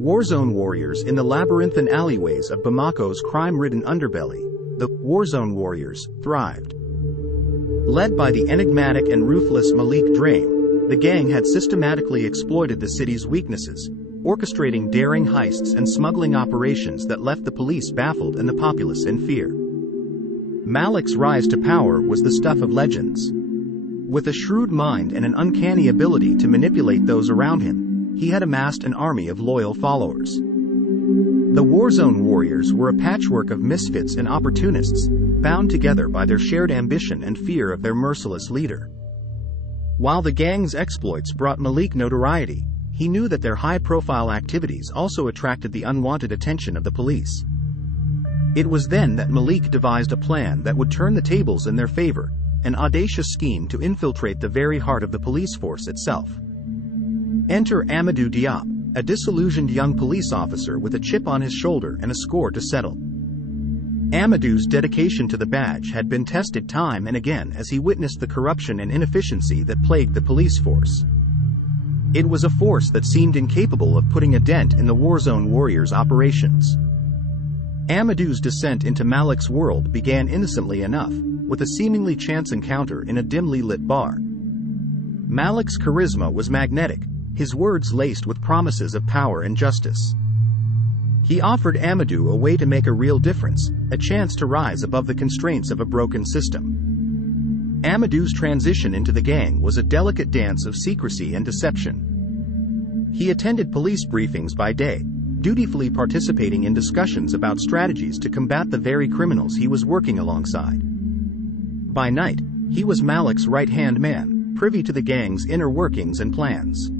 Warzone Warriors in the labyrinthine alleyways of Bamako's crime-ridden underbelly, the Warzone Warriors thrived. Led by the enigmatic and ruthless Malik Drame, the gang had systematically exploited the city's weaknesses, orchestrating daring heists and smuggling operations that left the police baffled and the populace in fear. Malik's rise to power was the stuff of legends. With a shrewd mind and an uncanny ability to manipulate those around him, he had amassed an army of loyal followers. The Warzone Warriors were a patchwork of misfits and opportunists, bound together by their shared ambition and fear of their merciless leader. While the gang's exploits brought Malik notoriety, he knew that their high-profile activities also attracted the unwanted attention of the police. It was then that Malik devised a plan that would turn the tables in their favor, an audacious scheme to infiltrate the very heart of the police force itself. Enter Amadou Diop, a disillusioned young police officer with a chip on his shoulder and a score to settle. Amadou's dedication to the badge had been tested time and again as he witnessed the corruption and inefficiency that plagued the police force. It was a force that seemed incapable of putting a dent in the Warzone Warriors' operations. Amadou's descent into Malik's world began innocently enough, with a seemingly chance encounter in a dimly lit bar. Malik's charisma was magnetic, his words laced with promises of power and justice. He offered Amadou a way to make a real difference, a chance to rise above the constraints of a broken system. Amadou's transition into the gang was a delicate dance of secrecy and deception. He attended police briefings by day, dutifully participating in discussions about strategies to combat the very criminals he was working alongside. By night, he was Malik's right-hand man, privy to the gang's inner workings and plans.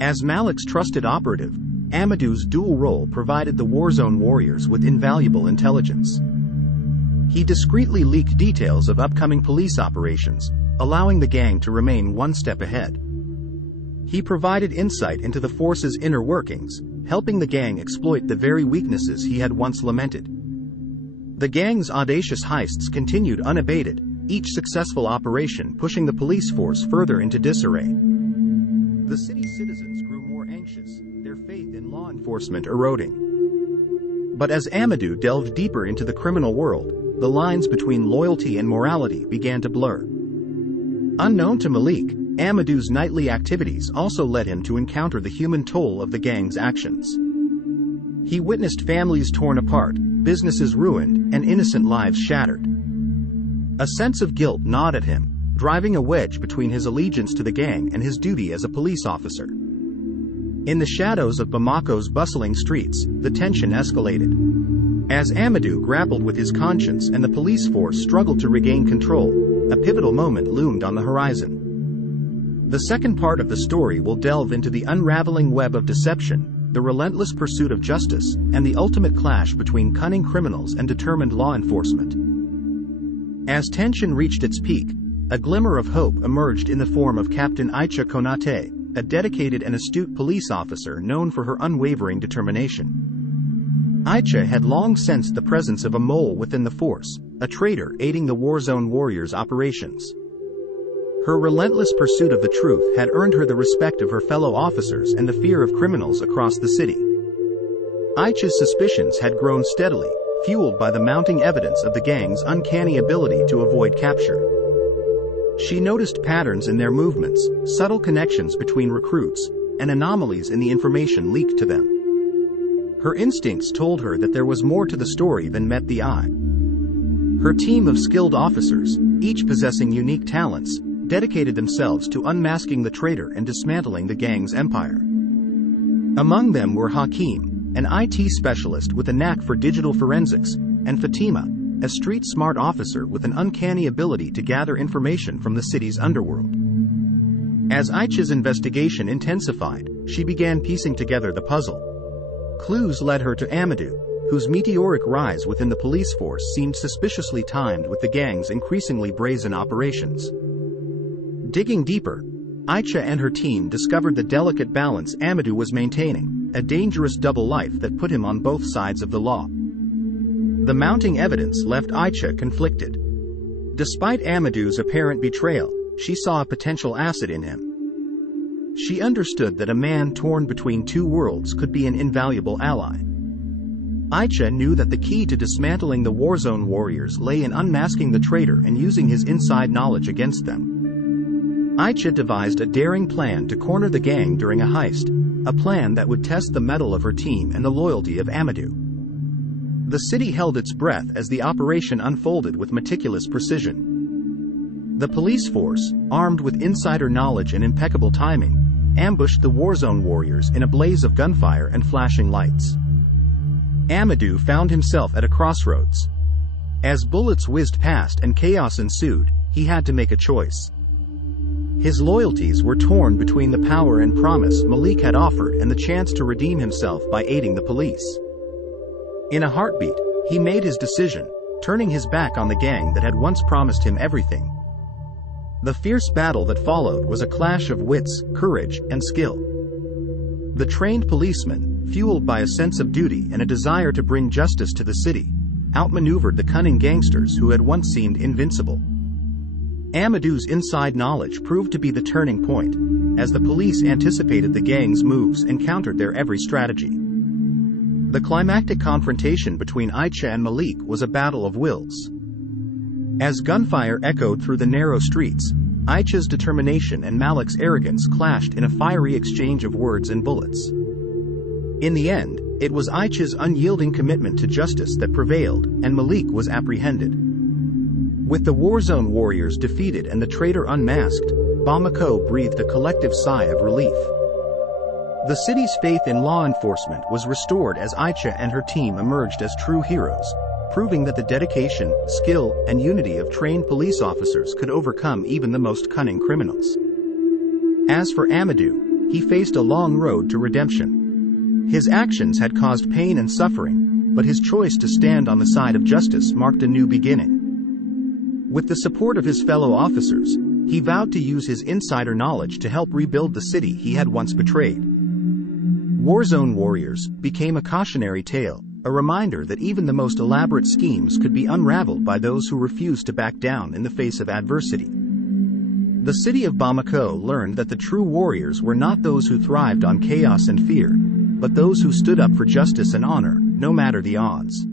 As Malik's trusted operative, Amadou's dual role provided the Warzone Warriors with invaluable intelligence. He discreetly leaked details of upcoming police operations, allowing the gang to remain one step ahead. He provided insight into the force's inner workings, helping the gang exploit the very weaknesses he had once lamented. The gang's audacious heists continued unabated, each successful operation pushing the police force further into disarray. The city's citizens grew more anxious, their faith in law enforcement eroding. But as Amadou delved deeper into the criminal world, the lines between loyalty and morality began to blur. Unknown to Malik, Amadou's nightly activities also led him to encounter the human toll of the gang's actions. He witnessed families torn apart, businesses ruined, and innocent lives shattered. A sense of guilt gnawed at him, driving a wedge between his allegiance to the gang and his duty as a police officer. In the shadows of Bamako's bustling streets, the tension escalated. As Amadou grappled with his conscience and the police force struggled to regain control, a pivotal moment loomed on the horizon. The second part of the story will delve into the unraveling web of deception, the relentless pursuit of justice, and the ultimate clash between cunning criminals and determined law enforcement. As tension reached its peak, a glimmer of hope emerged in the form of Captain Aicha Konate, a dedicated and astute police officer known for her unwavering determination. Aicha had long sensed the presence of a mole within the force, a traitor aiding the Warzone Warriors' operations. Her relentless pursuit of the truth had earned her the respect of her fellow officers and the fear of criminals across the city. Aicha's suspicions had grown steadily, fueled by the mounting evidence of the gang's uncanny ability to avoid capture. She noticed patterns in their movements, subtle connections between recruits, and anomalies in the information leaked to them. Her instincts told her that there was more to the story than met the eye. Her team of skilled officers, each possessing unique talents, dedicated themselves to unmasking the traitor and dismantling the gang's empire. Among them were Hakim, an IT specialist with a knack for digital forensics, and Fatima, a street-smart officer with an uncanny ability to gather information from the city's underworld. As Aicha's investigation intensified, she began piecing together the puzzle. Clues led her to Amadou, whose meteoric rise within the police force seemed suspiciously timed with the gang's increasingly brazen operations. Digging deeper, Aicha and her team discovered the delicate balance Amadou was maintaining, a dangerous double life that put him on both sides of the law. The mounting evidence left Aicha conflicted. Despite Amadou's apparent betrayal, she saw a potential asset in him. She understood that a man torn between two worlds could be an invaluable ally. Aicha knew that the key to dismantling the Warzone Warriors lay in unmasking the traitor and using his inside knowledge against them. Aicha devised a daring plan to corner the gang during a heist, a plan that would test the mettle of her team and the loyalty of Amadou. The city held its breath as the operation unfolded with meticulous precision. The police force, armed with insider knowledge and impeccable timing, ambushed the Warzone Warriors in a blaze of gunfire and flashing lights. Amadou found himself at a crossroads. As bullets whizzed past and chaos ensued, he had to make a choice. His loyalties were torn between the power and promise Malik had offered and the chance to redeem himself by aiding the police. In a heartbeat, he made his decision, turning his back on the gang that had once promised him everything. The fierce battle that followed was a clash of wits, courage, and skill. The trained policeman, fueled by a sense of duty and a desire to bring justice to the city, outmaneuvered the cunning gangsters who had once seemed invincible. Amadou's inside knowledge proved to be the turning point, as the police anticipated the gang's moves and countered their every strategy. The climactic confrontation between Aicha and Malik was a battle of wills. As gunfire echoed through the narrow streets, Aicha's determination and Malik's arrogance clashed in a fiery exchange of words and bullets. In the end, it was Aicha's unyielding commitment to justice that prevailed, and Malik was apprehended. With the Warzone Warriors defeated and the traitor unmasked, Bamako breathed a collective sigh of relief. The city's faith in law enforcement was restored as Aicha and her team emerged as true heroes, proving that the dedication, skill, and unity of trained police officers could overcome even the most cunning criminals. As for Amadou, he faced a long road to redemption. His actions had caused pain and suffering, but his choice to stand on the side of justice marked a new beginning. With the support of his fellow officers, he vowed to use his insider knowledge to help rebuild the city he had once betrayed. Warzone Warriors became a cautionary tale, a reminder that even the most elaborate schemes could be unraveled by those who refused to back down in the face of adversity. The city of Bamako learned that the true warriors were not those who thrived on chaos and fear, but those who stood up for justice and honor, no matter the odds.